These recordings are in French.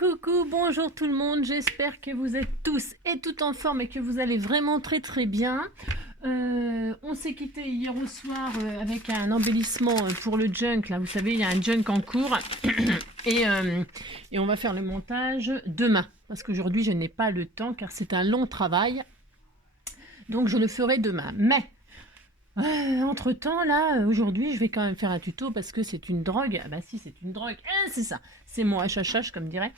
Coucou, bonjour tout le monde, j'espère que vous êtes tous et toutes en forme et que vous allez vraiment très bien. On s'est quitté hier au soir avec un embellissement pour le junk, là vous savez il y a un junk en cours et on va faire le montage demain parce qu'aujourd'hui je n'ai pas le temps car c'est un long travail, donc je le ferai demain. Mais entre temps là, aujourd'hui je vais quand même faire un tuto parce que c'est une drogue. Ah bah si, c'est une drogue, c'est ça, c'est mon HHH comme dirait.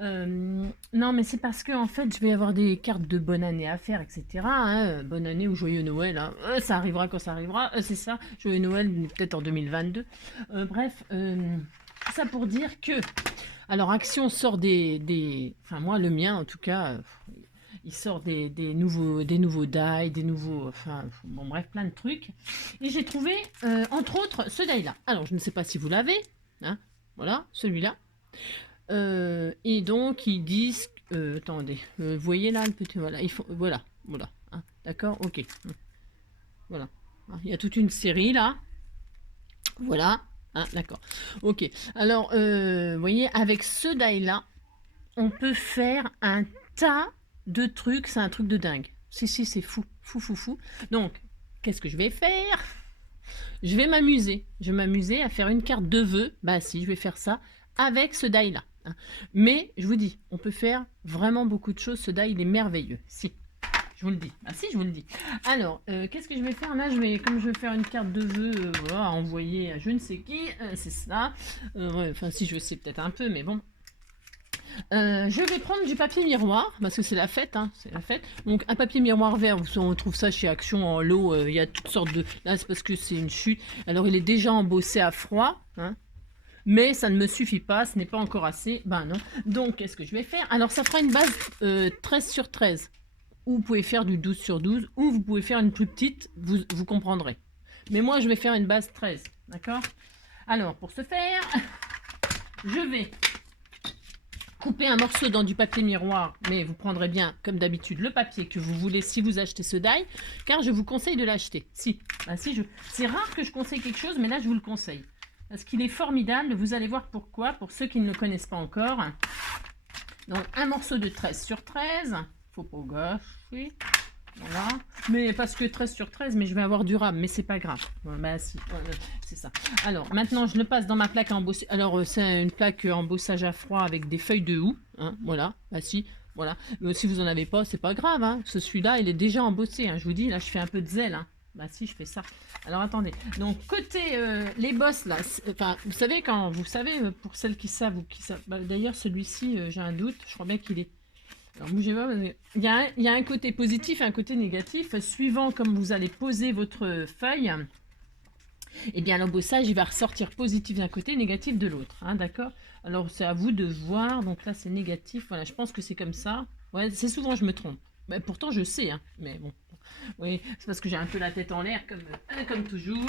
Non mais c'est parce que en fait je vais avoir des cartes de bonne année à faire, etc. Hein, bonne année ou joyeux Noël, hein. Ça arrivera quand ça arrivera, c'est ça, joyeux Noël peut-être en 2022. Bref, tout ça pour dire que alors Action sort enfin moi le mien en tout cas, il sort des nouveaux die, des nouveaux, enfin bon bref, plein de trucs. Et j'ai trouvé entre autres ce die là. Alors je ne sais pas si vous l'avez, hein, voilà, celui-là. Et donc ils disent, attendez, vous voyez là le petit, voilà, il faut, voilà, hein, d'accord, ok, voilà, il y a toute une série là, voilà, hein, d'accord, ok. Alors, vous voyez, avec ce die là, on peut faire un tas de trucs, c'est un truc de dingue. Si, c'est fou. Donc, qu'est-ce que je vais faire? Je vais m'amuser à faire une carte de vœux. Bah si, je vais faire ça avec ce die là. Mais je vous dis, on peut faire vraiment beaucoup de choses. Ce die, il est merveilleux. Si, je vous le dis. Ah si, je vous le dis. Alors, qu'est-ce que je vais faire là? Comme je vais faire une carte de vœux, voilà, à envoyer à je ne sais qui, c'est ça. Ouais, enfin, si je sais peut-être un peu, mais bon. Je vais prendre du papier miroir parce que c'est la fête, hein, c'est la fête. Donc un papier miroir vert, on trouve ça chez Action en lot. Il y a toutes sortes de. Là c'est parce que c'est une chute. Alors il est déjà embossé à froid, hein, mais ça ne me suffit pas, ce n'est pas encore assez. Ben non. Donc qu'est-ce que je vais faire? Alors ça fera une base 13 sur 13. Ou vous pouvez faire du 12 sur 12, ou vous pouvez faire une plus petite, vous comprendrez. Mais moi je vais faire une base 13, d'accord? Alors pour ce faire, je vais couper un morceau dans du papier miroir, mais vous prendrez bien, comme d'habitude, le papier que vous voulez si vous achetez ce die, car je vous conseille de l'acheter. Si, c'est rare que je conseille quelque chose, mais là je vous le conseille. Parce qu'il est formidable, vous allez voir pourquoi, pour ceux qui ne le connaissent pas encore. Donc un morceau de 13 sur 13, faut pas gâcher. Voilà, mais parce que 13 sur 13, mais je vais avoir du rame, mais c'est pas grave. Bah si, c'est ça. Alors maintenant je le passe dans ma plaque à embosser. Alors c'est une plaque embossage à froid avec des feuilles de houx, hein, voilà, bah si, voilà. Mais si vous en avez pas, c'est pas grave, hein. Celui-là il est déjà embossé, hein. Je vous dis, là je fais un peu de zèle, hein. Bah si, je fais ça. Alors attendez, donc côté les bosses là, enfin vous savez quand, vous savez pour celles qui savent ou qui savent, bah, d'ailleurs celui-ci j'ai un doute, je crois bien qu'il est. Alors bougez pas, il y a un côté positif et un côté négatif. Suivant comme vous allez poser votre feuille, et bien l'embossage il va ressortir positif d'un côté, négatif de l'autre, hein, d'accord? Alors c'est à vous de voir. Donc là c'est négatif, voilà, je pense que c'est comme ça. Ouais, c'est souvent je me trompe. Mais pourtant je sais, hein, mais bon. Oui, c'est parce que j'ai un peu la tête en l'air comme toujours.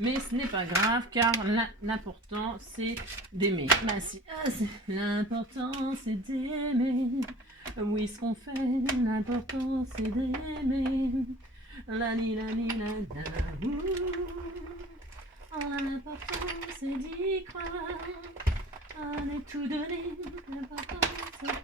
Mais ce n'est pas grave, car l'important c'est d'aimer. Bah si, l'important c'est d'aimer. Oui, ce qu'on fait, l'important c'est d'aimer. La li la li la la. L'important c'est d'y croire. On est tout donné. L'important c'est d'y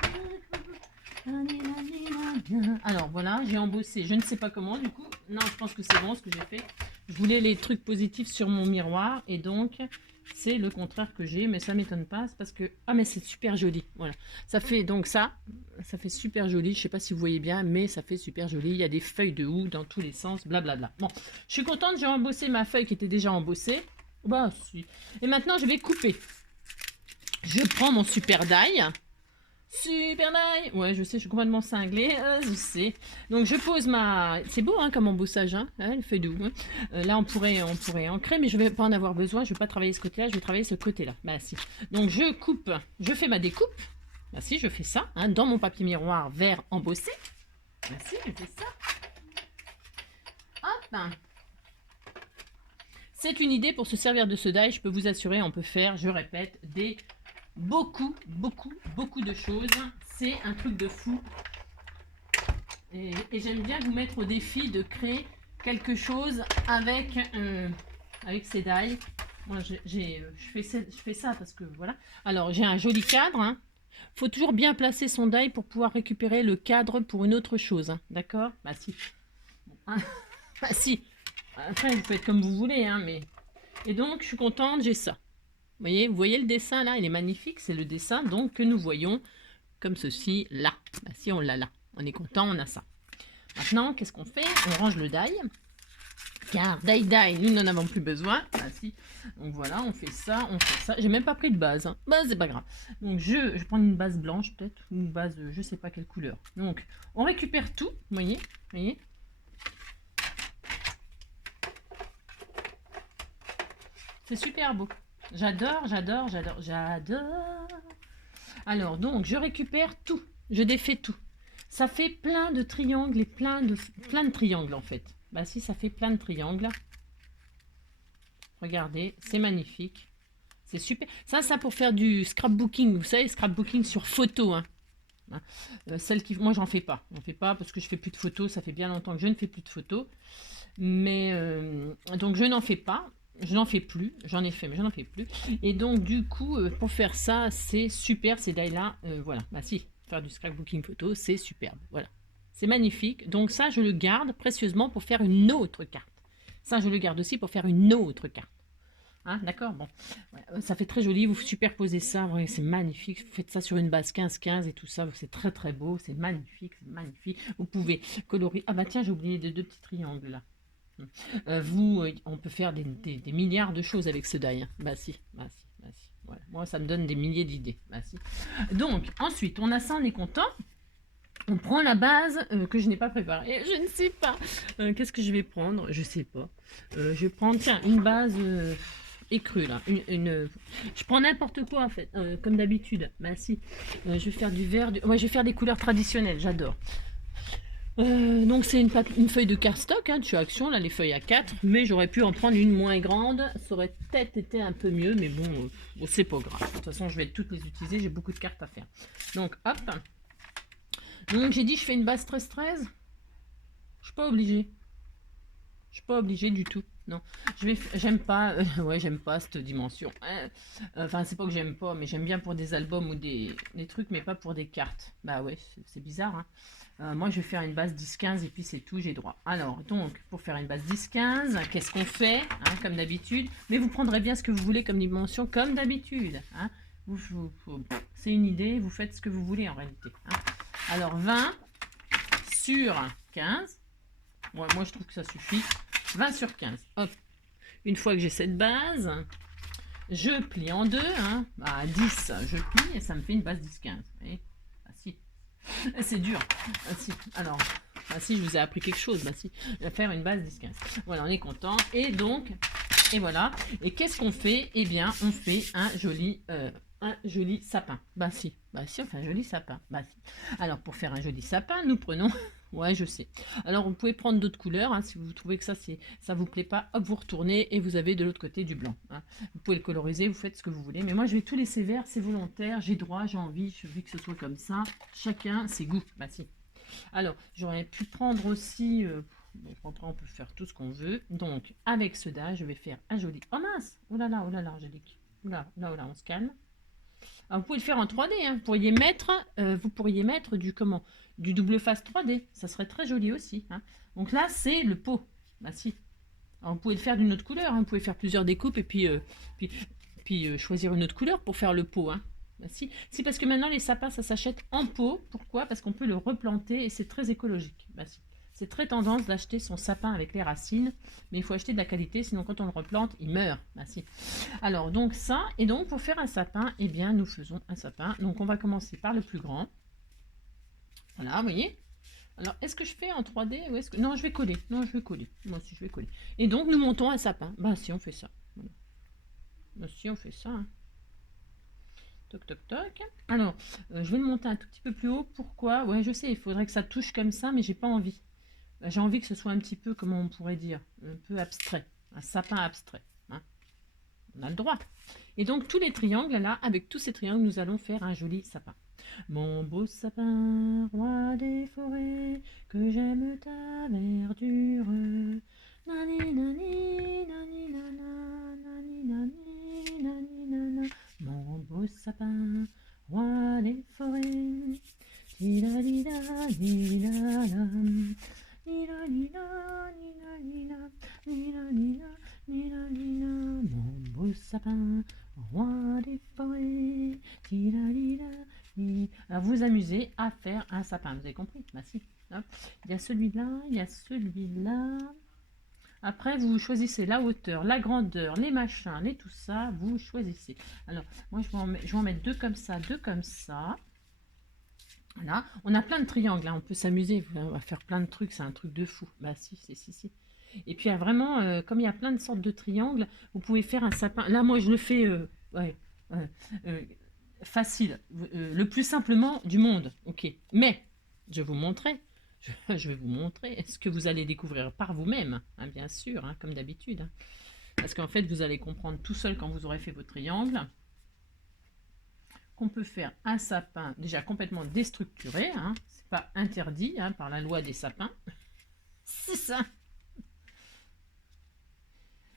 croire. Alors voilà, j'ai embossé, je ne sais pas comment du coup. Non, je pense que c'est bon ce que j'ai fait. Je voulais les trucs positifs sur mon miroir et donc c'est le contraire que j'ai, mais ça m'étonne pas, c'est parce que ah mais c'est super joli. Voilà, ça fait donc ça fait super joli. Je sais pas si vous voyez bien, mais ça fait super joli. Il y a des feuilles de houx dans tous les sens, blablabla. Bon, je suis contente, j'ai embossé ma feuille qui était déjà embossée. Bah si. Et maintenant je vais couper. Je prends mon super die. Super die. Ouais, je sais, je suis complètement cinglée, je sais. Donc je pose ma. C'est beau, hein, comme embossage, hein, le feuille de houx. Là, on pourrait ancrer, mais je vais pas en avoir besoin. Je vais pas travailler ce côté-là, je vais travailler ce côté-là. Bah si. Donc je coupe, je fais ma découpe. Bah si, je fais ça, hein, dans mon papier miroir vert embossé. Bah si, je fais ça. Hop. C'est une idée pour se servir de ce die. Je peux vous assurer, on peut faire, je répète, beaucoup de choses. C'est un truc de fou et j'aime bien vous mettre au défi de créer quelque chose avec ces die. Moi je fais ça parce que voilà. Alors j'ai un joli cadre, hein. Faut toujours bien placer son die pour pouvoir récupérer le cadre pour une autre chose, hein, d'accord? Bah si. Bon, hein. Bah si. Après, vous faites comme vous voulez, hein, mais... Et donc, je suis contente, j'ai ça. Vous voyez le dessin là, il est magnifique, c'est le dessin donc que nous voyons comme ceci là. Bah, si on l'a là, on est content, on a ça. Maintenant, qu'est-ce qu'on fait? On range le die, car die, nous n'en avons plus besoin. Bah, si. Donc voilà, on fait ça, on fait ça. J'ai même pas pris de base, hein. Bah c'est pas grave. Donc je vais prendre une base blanche peut-être, une base je sais pas quelle couleur. Donc on récupère tout, vous voyez. C'est super beau. J'adore. Alors, donc, je récupère tout. Je défais tout. Ça fait plein de triangles et plein de triangles, en fait. Bah si, ça fait plein de triangles. Regardez, c'est magnifique. C'est super. Ça pour faire du scrapbooking. Vous savez, scrapbooking sur photo, hein. Moi, j'en fais pas. J'en fais pas parce que je fais plus de photos. Ça fait bien longtemps que je ne fais plus de photos. Mais, donc, je n'en fais pas. Je n'en fais plus, j'en ai fait, mais je n'en fais plus. Et donc, du coup, pour faire ça, c'est super, ces die-là. Voilà, bah si, faire du scrapbooking photo, c'est superbe. Voilà, c'est magnifique. Donc ça, je le garde précieusement pour faire une autre carte. Ça, je le garde aussi pour faire une autre carte. Hein, d'accord. Bon, ouais, ça fait très joli, vous superposez ça, ouais, c'est magnifique. Vous faites ça sur une base 15-15 et tout ça, c'est très très beau, c'est magnifique, c'est magnifique. Vous pouvez colorer. Ah bah tiens, j'ai oublié les deux petits triangles là. On peut faire des milliards de choses avec ce die, hein. Bah si. Voilà. Moi, ça me donne des milliers d'idées. Bah si. Donc, ensuite, on a ça, on est content. On prend la base que je n'ai pas préparée. Je ne sais pas. Qu'est-ce que je vais prendre? Je sais pas. Je vais prendre, tiens, une base écrue, là. Je prends n'importe quoi, en fait, comme d'habitude. Bah si. Je vais faire du vert. Ouais, je vais faire des couleurs traditionnelles. J'adore. Donc c'est une feuille de cardstock, hein, de chez Action, là les feuilles à 4, mais j'aurais pu en prendre une moins grande, ça aurait peut-être été un peu mieux, mais bon, c'est pas grave. De toute façon, je vais toutes les utiliser, j'ai beaucoup de cartes à faire. Donc hop, donc j'ai dit je fais une base 13-13, je suis pas obligée. Je suis pas obligée du tout. Non, j'aime pas, ouais, j'aime pas cette dimension. Enfin, c'est pas que j'aime pas, mais j'aime bien pour des albums ou des trucs, mais pas pour des cartes. Bah ouais, c'est bizarre, hein. Moi, je vais faire une base 10-15 et puis c'est tout, j'ai droit. Alors, donc, pour faire une base 10-15, qu'est-ce qu'on fait, hein, comme d'habitude? Mais vous prendrez bien ce que vous voulez comme dimension, comme d'habitude, hein. C'est une idée, vous faites ce que vous voulez en réalité, hein. Alors, 20 sur 15. Ouais, moi, je trouve que ça suffit. 20 sur 15. Hop. Une fois que j'ai cette base, je plie en deux. Hein. À 10, je plie et ça me fait une base 10-15. Ah si. C'est dur. Ah si. Alors, ah si, je vous ai appris quelque chose. Bah si. Je vais faire une base 10-15. Voilà, on est content. Et donc, et voilà. Et qu'est-ce qu'on fait? Eh bien, on fait un joli sapin. Bah si, on fait un joli sapin. Bah si. Alors pour faire un joli sapin, nous prenons... ouais, je sais. Alors vous pouvez prendre d'autres couleurs, hein, si vous trouvez que ça vous plaît pas, hop, vous retournez et vous avez de l'autre côté du blanc, hein. Vous pouvez le coloriser, vous faites ce que vous voulez. Mais moi, je vais tout laisser vert, c'est volontaire, j'ai droit, j'ai envie, je veux que ce soit comme ça. Chacun ses goûts. Bah si. Alors, j'aurais pu prendre aussi... bon, après, on peut faire tout ce qu'on veut. Donc, avec ce dé, je vais faire un joli... Oh mince! Oh là là, Angélique. Oh là, on se calme. Alors, vous pouvez le faire en 3D, hein. Vous pourriez mettre du double face 3D. Ça serait très joli aussi, hein. Donc là, c'est le pot. Bah si. Alors, vous pouvez le faire d'une autre couleur, hein. Vous pouvez faire plusieurs découpes et puis choisir une autre couleur pour faire le pot, hein. Bah si. Si, parce que maintenant, les sapins, ça s'achète en pot. Pourquoi? Parce qu'on peut le replanter et c'est très écologique. Bah si. C'est très tendance d'acheter son sapin avec les racines, mais il faut acheter de la qualité, sinon quand on le replante, il meurt. Bah si. Alors, donc ça, et donc pour faire un sapin, eh bien, nous faisons un sapin. Donc, on va commencer par le plus grand. Voilà, vous voyez. Alors, est-ce que je fais en 3D ou est-ce que... Non, je vais coller. Non, je vais coller. Moi aussi, je vais coller. Et donc, nous montons un sapin. Bah si, on fait ça. Voilà. Bah si, on fait ça, hein. Toc, toc, toc. Alors, je vais le monter un tout petit peu plus haut. Pourquoi? Ouais, je sais, il faudrait que ça touche comme ça, mais j'ai pas envie. J'ai envie que ce soit un petit peu, comment on pourrait dire, un peu abstrait. Un sapin abstrait, hein. On a le droit. Et donc, tous les triangles, là, avec tous ces triangles, nous allons faire un joli sapin. Mon beau sapin, roi des forêts, que j'aime ta verdure. Nani, nani, nani, nana, nani, nani, nani, nana. Mon beau sapin, roi des forêts. Di-da-di-da, di-da-da. Di-da-di-da, di-da-di-da, di-da-di-da, di-da-di-da. Mon beau sapin, roi des forêts. Di-da-di-da, di. Alors vous amusez à faire un sapin, vous avez compris? Bah si. Hop. Il y a celui-là, il y a celui-là. Après, vous choisissez la hauteur, la grandeur, les machins, les tout ça, vous choisissez. Alors, moi, je vais en mettre deux comme ça, deux comme ça. Voilà. On a plein de triangles, hein. On peut s'amuser, on va faire plein de trucs, c'est un truc de fou. Bah si, si. Et puis, il y a vraiment, comme il y a plein de sortes de triangles, vous pouvez faire un sapin. Là, moi, je le fais ouais, euh, facile, le plus simplement du monde. Ok, mais je vais vous montrer. Je vais vous montrer ce que vous allez découvrir par vous-même, hein, bien sûr, hein, comme d'habitude. Hein. Parce qu'en fait, vous allez comprendre tout seul quand vous aurez fait votre triangle qu'on peut faire un sapin déjà complètement déstructuré. Hein. C'est pas interdit hein, par la loi des sapins. C'est ça.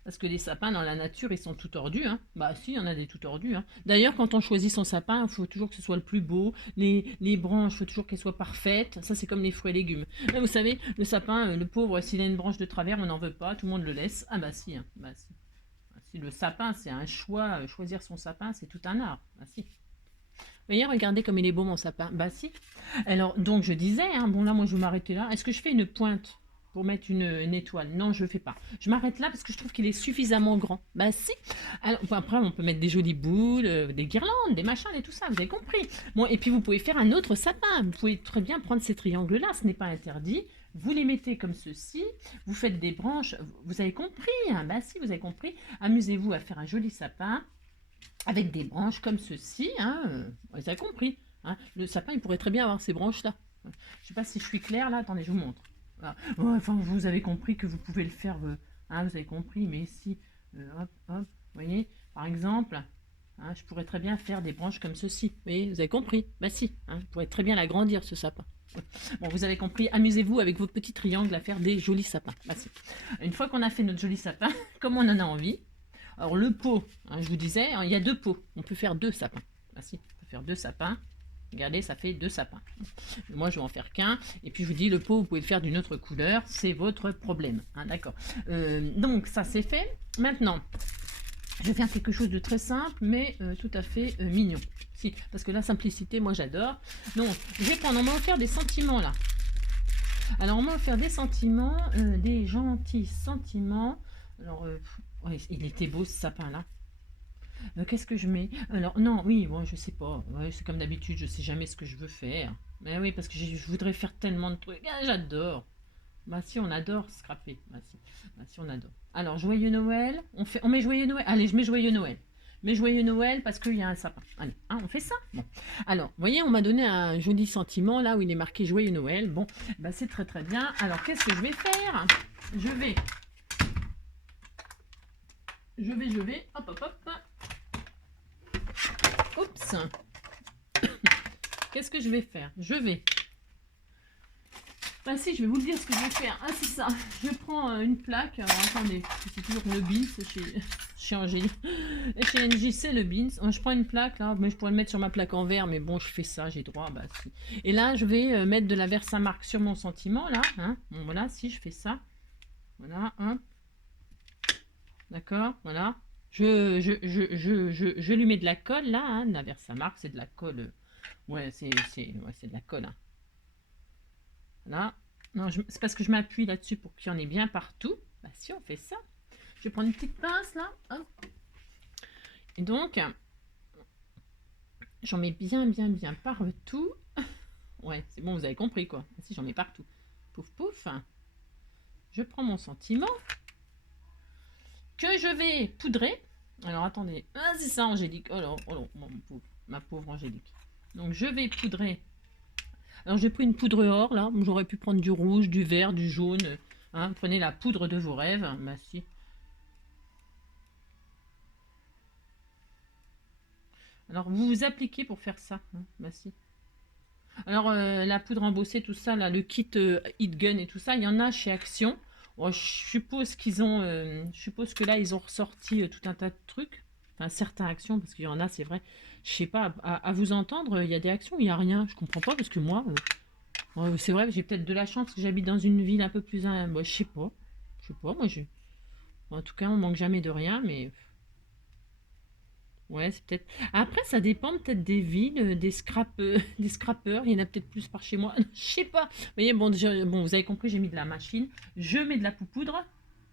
Parce que les sapins dans la nature, ils sont tout tordus. Hein. Bah si, il y en a des tout tordus. Hein. D'ailleurs, quand on choisit son sapin, il faut toujours que ce soit le plus beau. Les branches, il faut toujours qu'elles soient parfaites. Ça, c'est comme les fruits et légumes. Là, vous savez, le sapin, le pauvre, s'il a une branche de travers, on n'en veut pas, tout le monde le laisse. Ah bah si, hein. Bah si. Bah, si le sapin, c'est un choix, choisir son sapin, c'est tout un art. Bah si. Vous voyez, regardez comme il est beau mon sapin. Bah si. Alors, donc je disais, hein, bon là, moi je vais m'arrêter là. Est-ce que je fais une pointe pour mettre une étoile? Non, je ne fais pas. Je m'arrête là parce que je trouve qu'il est suffisamment grand. Bah si. Alors, bon, après, on peut mettre des jolies boules, des guirlandes, des machins et tout ça, vous avez compris. Bon, et puis vous pouvez faire un autre sapin. Vous pouvez très bien prendre ces triangles-là, ce n'est pas interdit. Vous les mettez comme ceci, vous faites des branches, vous avez compris, hein, bah si, vous avez compris. Amusez-vous à faire un joli sapin avec des branches comme ceci, hein, vous avez compris. Hein. Le sapin, il pourrait très bien avoir ces branches-là. Je ne sais pas si je suis claire là, attendez, je vous montre. Voilà. Ouais, enfin, vous avez compris que vous pouvez le faire, hein, vous avez compris, mais si, hop, hop, vous voyez, par exemple, hein, je pourrais très bien faire des branches comme ceci. Vous voyez, vous avez compris? Bah si, hein, je pourrais très bien l'agrandir ce sapin. Bon, vous avez compris, amusez-vous avec vos petits triangles à faire des jolis sapins. Bah si. Une fois qu'on a fait notre joli sapin, comme on en a envie, alors le pot, hein, je vous disais, il y a deux pots. On peut faire deux sapins. Ah si, on peut faire deux sapins. Regardez, ça fait deux sapins. Moi, je vais en faire qu'un. Et puis, je vous dis, le pot, vous pouvez le faire d'une autre couleur. C'est votre problème. Hein, d'accord. Donc, ça, c'est fait. Maintenant, je vais faire quelque chose de très simple, mais tout à fait mignon. Si, parce que la simplicité, moi, j'adore. Donc, je vais prendre, on m'a offert des sentiments, là. Alors, on m'a offert des sentiments, des gentils sentiments. Alors, ouais, il était beau, ce sapin-là. Qu'est-ce que je mets? Alors, non, oui, bon, je sais pas. Ouais, c'est comme d'habitude, je sais jamais ce que je veux faire. Mais oui, parce que je voudrais faire tellement de trucs. Ah, j'adore. Bah si, on adore scraper. Bah si, on adore. Alors, joyeux Noël. On met joyeux Noël. Allez, je mets joyeux Noël. Mais joyeux Noël parce qu'il y a un sapin. Allez, hein, on fait ça. Bon. Alors, vous voyez, on m'a donné un joli sentiment là où il est marqué joyeux Noël. Bon, bah c'est très très bien. Alors, qu'est-ce que je vais faire? Je vais. Hop, hop, hop. Oups. Qu'est-ce que je vais faire? Je vais. Bah si, je vais vous le dire ce que je vais faire. Ah, c'est ça. Je prends une plaque. Alors, attendez. C'est toujours le Beans chez Angélique. Et chez NJC, le Beans. Je prends une plaque là. Mais je pourrais le mettre sur ma plaque en verre. Mais bon, je fais ça. J'ai droit. Bah si. Et là, je vais mettre de la Versamark sur mon sentiment là. Hein. Bon, voilà. Si, je fais ça. Voilà. Hein. D'accord. Voilà. Je lui mets de la colle là. Hein. La Versamark, c'est de la colle. Ouais, c'est de la colle. Hein. Là, non, c'est parce que je m'appuie là-dessus pour qu'il y en ait bien partout. Bah si, on fait ça. Je vais prendre une petite pince là. Hop. Et donc, j'en mets bien partout. Ouais, c'est bon, vous avez compris quoi. Si, j'en mets partout. Pouf, pouf. Je prends mon sentiment que je vais poudrer. Alors, attendez. Ah, c'est ça, Angélique. Oh là, ma pauvre Angélique. Donc, je vais poudrer. Alors j'ai pris une poudre or là, j'aurais pu prendre du rouge, du vert, du jaune. Hein, prenez la poudre de vos rêves. Bah si. Alors vous vous appliquez pour faire ça. Hein, bah si. Alors la poudre embossée, tout ça, là, le kit Heat Gun et tout ça, il y en a chez Action. Bon, je suppose qu'ils ont, je suppose que là ils ont ressorti tout un tas de trucs. Enfin, certaines actions, parce qu'il y en a, c'est vrai. Je sais pas, à vous entendre, il y a des actions, il n'y a rien. Je comprends pas, parce que moi, c'est vrai que j'ai peut-être de la chance que j'habite dans une ville un peu plus... Moi, je sais pas. Je sais pas, moi, en tout cas, on manque jamais de rien, mais... Ouais, c'est peut-être... Après, ça dépend peut-être des villes, des scrappers. Il y en a peut-être plus par chez moi. Je sais pas. Vous voyez, bon, bon, vous avez compris, j'ai mis de la machine. Je mets de la poupoudre,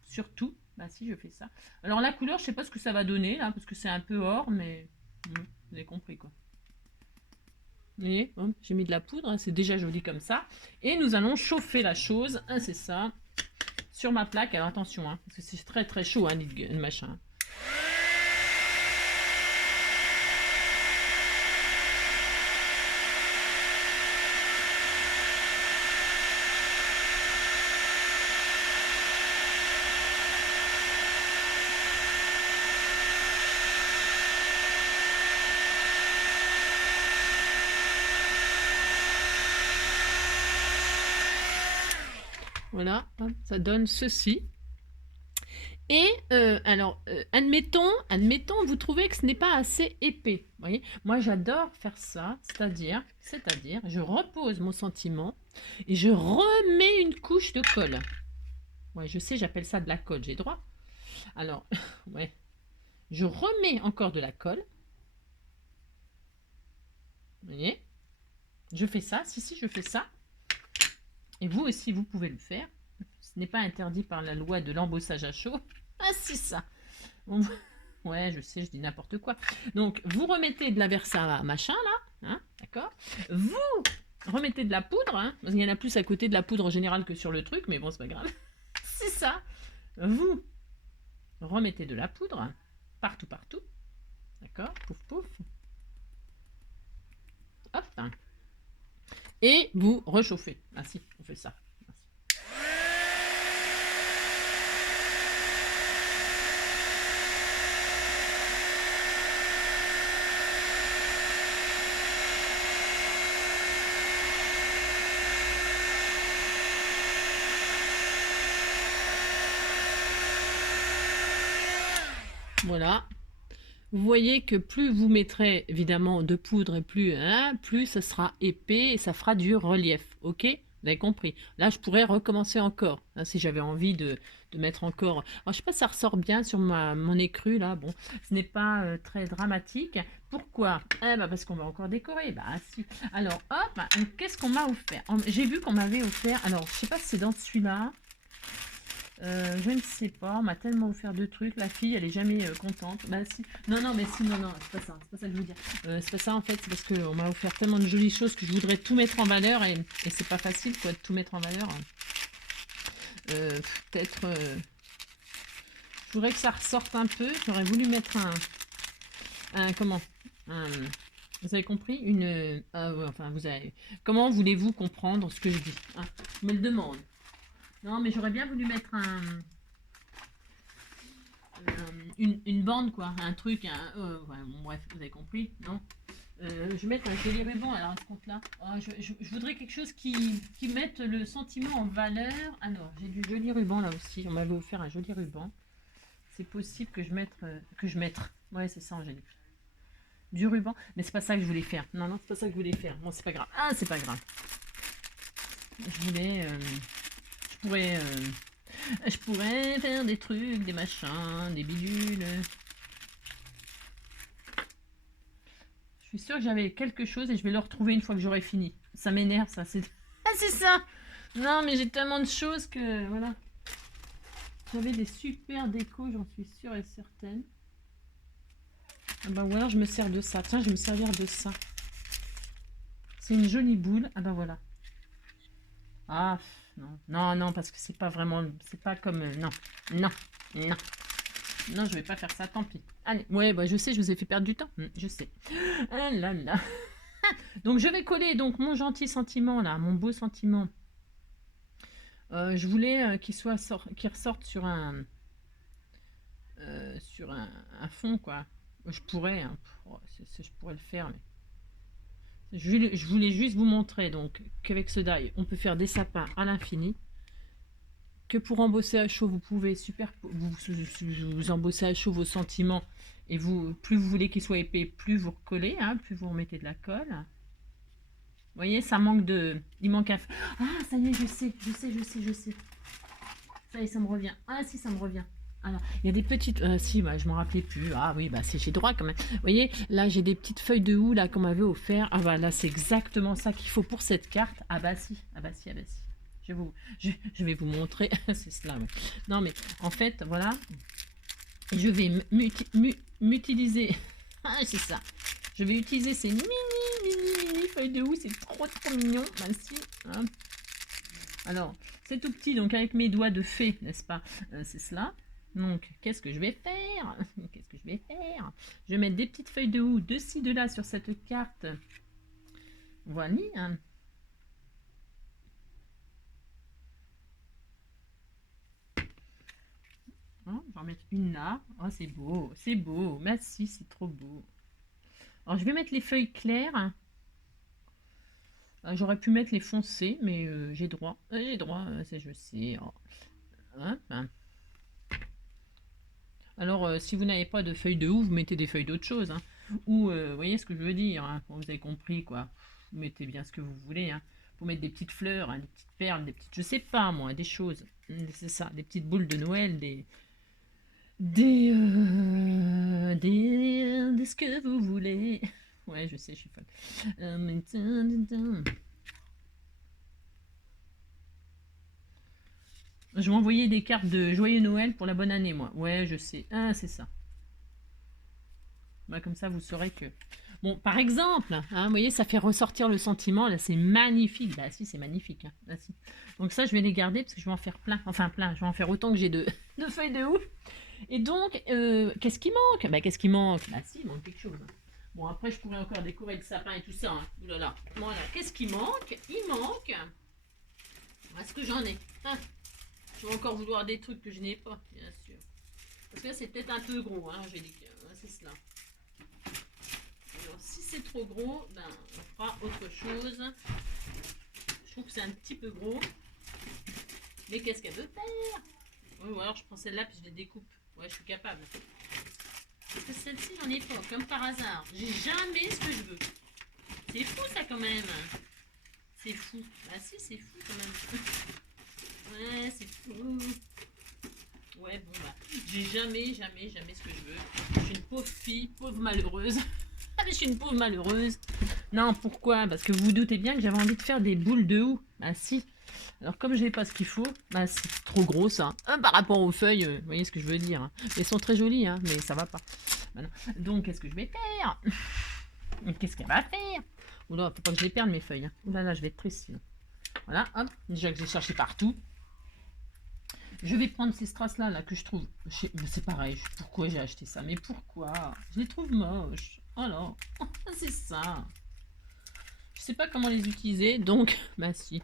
surtout. Bah si, je fais ça. Alors la couleur, je sais pas ce que ça va donner, là, parce que c'est un peu or, mais... vous avez compris, quoi. Vous voyez, j'ai mis de la poudre, hein, c'est déjà joli comme ça. Et nous allons chauffer la chose, hein, c'est ça, sur ma plaque. Alors attention, hein, parce que c'est très très chaud, hein, le machin. Voilà, ça donne ceci. Et alors, admettons, vous trouvez que ce n'est pas assez épais. Vous voyez, moi j'adore faire ça, c'est-à-dire, je repose mon sentiment et je remets une couche de colle. Ouais, je sais, j'appelle ça de la colle, j'ai droit. Alors, ouais, je remets encore de la colle. Vous voyez, je fais ça, si, je fais ça. Et vous aussi, vous pouvez le faire. Ce n'est pas interdit par la loi de l'embossage à chaud. Ah, si, ça. Ouais, je sais, je dis n'importe quoi. Donc, vous remettez de la versa machin, là. Hein, d'accord. Vous remettez de la poudre. Hein, parce qu'il y en a plus à côté de la poudre en général que sur le truc. Mais bon, c'est pas grave. C'est ça. Vous remettez de la poudre. Partout, partout. D'accord. Pouf, pouf. Hop. Et vous réchauffez. Ah si, on fait ça. Voilà. Vous voyez que plus vous mettrez évidemment de poudre et plus ça sera épais et ça fera du relief. Ok? Vous avez compris. Là, je pourrais recommencer encore. Là, si j'avais envie de mettre encore... Alors, je sais pas si ça ressort bien sur mon écru, là. Bon, ce n'est pas très dramatique. Pourquoi? Eh ben, parce qu'on va encore décorer. Bah, si. Alors, hop, qu'est-ce qu'on m'a offert? J'ai vu qu'on m'avait offert... Alors, je sais pas si c'est dans celui-là. Je ne sais pas, on m'a tellement offert de trucs, la fille elle est jamais contente. Bah si, non, mais si, non, c'est pas ça que je veux dire. C'est pas ça en fait, c'est parce qu'on m'a offert tellement de jolies choses que je voudrais tout mettre en valeur et c'est pas facile quoi de tout mettre en valeur. Peut-être, je voudrais que ça ressorte un peu, j'aurais voulu mettre comment vous avez compris enfin vous avez, comment voulez-vous comprendre ce que je dis hein? Je me le demande. Non, mais j'aurais bien voulu mettre une bande, quoi. Un truc. Ouais, bon, bref, vous avez compris, non je vais mettre un joli ruban, alors à ce compte-là. Oh, je voudrais quelque chose qui mette le sentiment en valeur. Alors, j'ai du joli ruban là aussi. On m'avait offert un joli ruban. C'est possible que je mette... Ouais, c'est ça, Angélique. Du ruban. Mais c'est pas ça que je voulais faire. Non, c'est pas ça que je voulais faire. Bon, c'est pas grave. Ah, c'est pas grave. Je voulais... Je pourrais faire des trucs, des machins, des bidules. Je suis sûre que j'avais quelque chose et je vais le retrouver une fois que j'aurai fini. Ça m'énerve, ça. Ah, c'est ça! Non, mais j'ai tellement de choses que... Voilà. J'avais des super décos, j'en suis sûre et certaine. Ah bah, ou alors je me sers de ça. Tiens, je vais me servir de ça. C'est une jolie boule. Ah bah voilà. Ah, non, parce que c'est pas vraiment... C'est pas comme... Non, je vais pas faire ça, tant pis. Allez, ouais, bah je sais, je vous ai fait perdre du temps. Je sais. Ah là là. Donc je vais coller donc mon gentil sentiment là, mon beau sentiment. Je voulais qu'il ressorte sur un fond quoi. Je pourrais, hein. Je pourrais le faire, mais je voulais juste vous montrer donc qu'avec ce die, on peut faire des sapins à l'infini. que pour embosser à chaud, vous pouvez vous embosser à chaud vos sentiments. Et plus vous voulez qu'ils soient épais, plus vous recollez, hein, plus vous remettez de la colle. Vous voyez, ça manque de... Il manque à... Ah, ça y est, je sais. Ça y est, ça me revient. Ah si, ça me revient. Alors, il y a des petites... si, bah, je m'en rappelais plus. Ah oui, bah j'ai droit quand même. Vous voyez, là, j'ai des petites feuilles de houx là qu'on m'avait offert. Ah bah là, c'est exactement ça qu'il faut pour cette carte. Ah bah si. Je vais vous montrer. C'est cela, ouais. Non, mais en fait, voilà. Je vais m'utiliser... Ah, c'est ça. Je vais utiliser ces mini feuilles de houx. C'est trop mignon. Bah si. Hein. Alors, c'est tout petit, donc avec mes doigts de fée, n'est-ce pas, c'est cela. Donc, qu'est-ce que je vais faire? Je vais mettre des petites feuilles de houx de ci, de là sur cette carte. Voilà. Hein. Je vais en mettre une là. Oh, c'est beau. Merci, c'est trop beau. Alors, je vais mettre les feuilles claires. J'aurais pu mettre les foncées, mais j'ai droit. Je sais. Oh. Hein. Alors, si vous n'avez pas de feuilles de houx, vous mettez des feuilles d'autre chose. Hein. Ou, vous voyez ce que je veux dire, hein. Vous avez compris, quoi. Vous mettez bien ce que vous voulez. Hein. Vous mettre des petites fleurs, hein, des petites perles, des petites... Je sais pas, moi, des choses. C'est ça, des petites boules de Noël, des ce que vous voulez. Ouais, je sais, je suis folle. Je vais envoyer des cartes de Joyeux Noël pour la bonne année, moi. Ouais, je sais. Ah, c'est ça. Bah, comme ça, vous saurez que... Bon, par exemple, hein, vous voyez, ça fait ressortir le sentiment. Là, c'est magnifique. Bah si, c'est magnifique. Hein. Bah, si. Donc ça, je vais les garder parce que je vais en faire plein. Enfin, plein. Je vais en faire autant que j'ai de feuilles de houx. Et donc, qu'est-ce qui manque? Bah, qu'est-ce qui manque? Bah si, il manque quelque chose. Bon, après, je pourrais encore décorer le sapin et tout ça. Hein. Oulala. Voilà. Qu'est-ce qui manque? Il manque... Est-ce que j'en ai? Hein, je vais encore vouloir des trucs que je n'ai pas, bien sûr. Parce que là, c'est peut-être un peu gros, hein, j'ai dit que c'est cela. Alors, si c'est trop gros, ben, on fera autre chose. Je trouve que c'est un petit peu gros. Mais qu'est-ce qu'elle veut faire? Oui, ou alors je prends celle-là puis je les découpe. Ouais, je suis capable. Parce que celle-ci, j'en ai pas, comme par hasard. J'ai jamais ce que je veux. C'est fou, ça, quand même. C'est fou. Bah si, c'est fou, quand même. Ouais, c'est fou. Ouais, bon, bah, j'ai jamais ce que je veux. Je suis une pauvre fille, pauvre malheureuse. Ah, mais je suis une pauvre malheureuse. Non, pourquoi? Parce que vous vous doutez bien que j'avais envie de faire des boules de houx. Bah si. Alors, comme je n'ai pas ce qu'il faut, bah c'est trop gros, ça. Par rapport aux feuilles, vous voyez ce que je veux dire. Hein. Elles sont très jolies, hein, mais ça va pas. Voilà. Donc, qu'est-ce que je vais faire? Qu'est-ce qu'elle va faire? Oula, faut pas que je les perde, mes feuilles. Hein. Oula, là, je vais être triste, sinon. Voilà, hop. Déjà que j'ai cherché partout. Je vais prendre ces strass là que je trouve. C'est pareil. Pourquoi j'ai acheté ça? Mais pourquoi? Je les trouve moches. Oh là. C'est ça. Je sais pas comment les utiliser. Donc, bah si.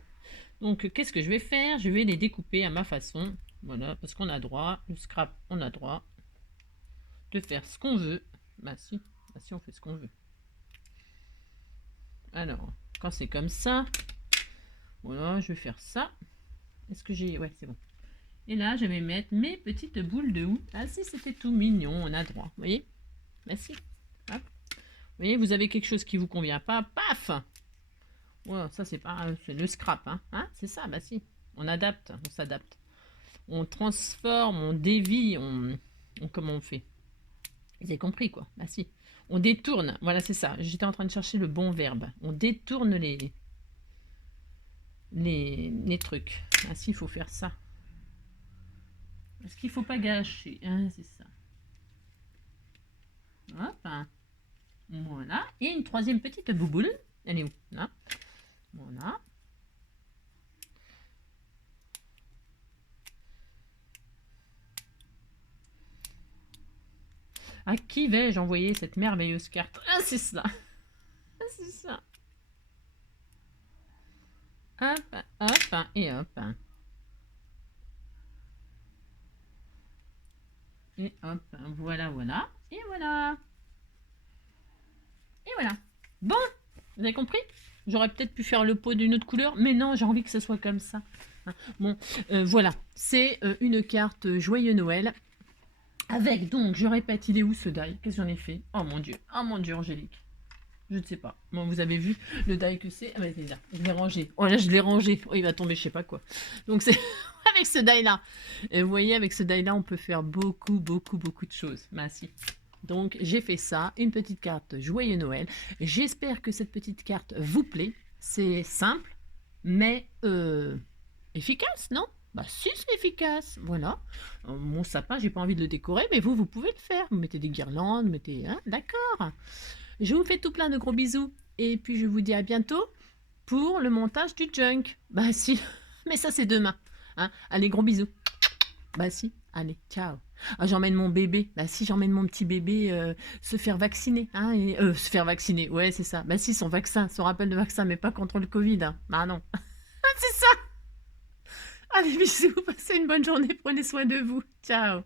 Donc, qu'est-ce que je vais faire? Je vais les découper à ma façon. Voilà. Parce qu'on a droit. Le scrap, on a droit de faire ce qu'on veut. Bah si. Bah si, on fait ce qu'on veut. Alors, quand c'est comme ça. Voilà, je vais faire ça. Est-ce que j'ai... Ouais, c'est bon. Et là, je vais mettre mes petites boules de houx. Ah si, c'était tout mignon, on a droit. Vous voyez? Merci. Hop. Vous voyez, vous avez quelque chose qui vous convient pas. Paf! Ouais, ça, c'est pas... C'est le scrap, hein? C'est ça, bah si. On adapte, on s'adapte. On transforme, on dévie, comment on fait? Vous avez compris, quoi? Bah si. On détourne. Voilà, c'est ça. J'étais en train de chercher le bon verbe. On détourne les trucs. Ah si, il faut faire ça. Parce qu'il ne faut pas gâcher. C'est ça. Hop. Voilà. Et une troisième petite bouboule. Elle est où? Là. Voilà. À qui vais-je envoyer cette merveilleuse carte? Ah, c'est cela. C'est ça. Hop, hop, et hop. Et hop, voilà, voilà. Et voilà. Et voilà. Bon, vous avez compris? J'aurais peut-être pu faire le pot d'une autre couleur, mais non, j'ai envie que ce soit comme ça. Hein. Bon, voilà, c'est une carte Joyeux Noël. Avec, donc, je répète, il est où ce die? Qu'est-ce que j'en ai fait? Oh mon Dieu, Angélique. Je ne sais pas. Bon, vous avez vu le die que c'est? Ah, bah, c'est là. Je l'ai rangé. Oh là, je l'ai rangé. Oh, il va tomber, je sais pas quoi. Donc, c'est avec ce die-là. Et vous voyez, avec ce die-là, on peut faire beaucoup de choses. Bah, si. Donc, j'ai fait ça. Une petite carte Joyeux Noël. J'espère que cette petite carte vous plaît. C'est simple, mais efficace, non? Bah si, c'est efficace, voilà. Mon sapin, j'ai pas envie de le décorer, mais vous pouvez le faire. Vous mettez des guirlandes, vous mettez... Hein, d'accord. Je vous fais tout plein de gros bisous. Et puis je vous dis à bientôt pour le montage du junk. Bah si, mais ça c'est demain. Hein. Allez, gros bisous. Bah si, allez, ciao. Ah, j'emmène mon bébé. Bah si, j'emmène mon petit bébé se faire vacciner. Hein, et, se faire vacciner, ouais c'est ça. Bah si, son vaccin, son rappel de vaccin, mais pas contre le Covid. Hein. Bah non. c'est ça. Allez, bisous, passez une bonne journée, prenez soin de vous. Ciao.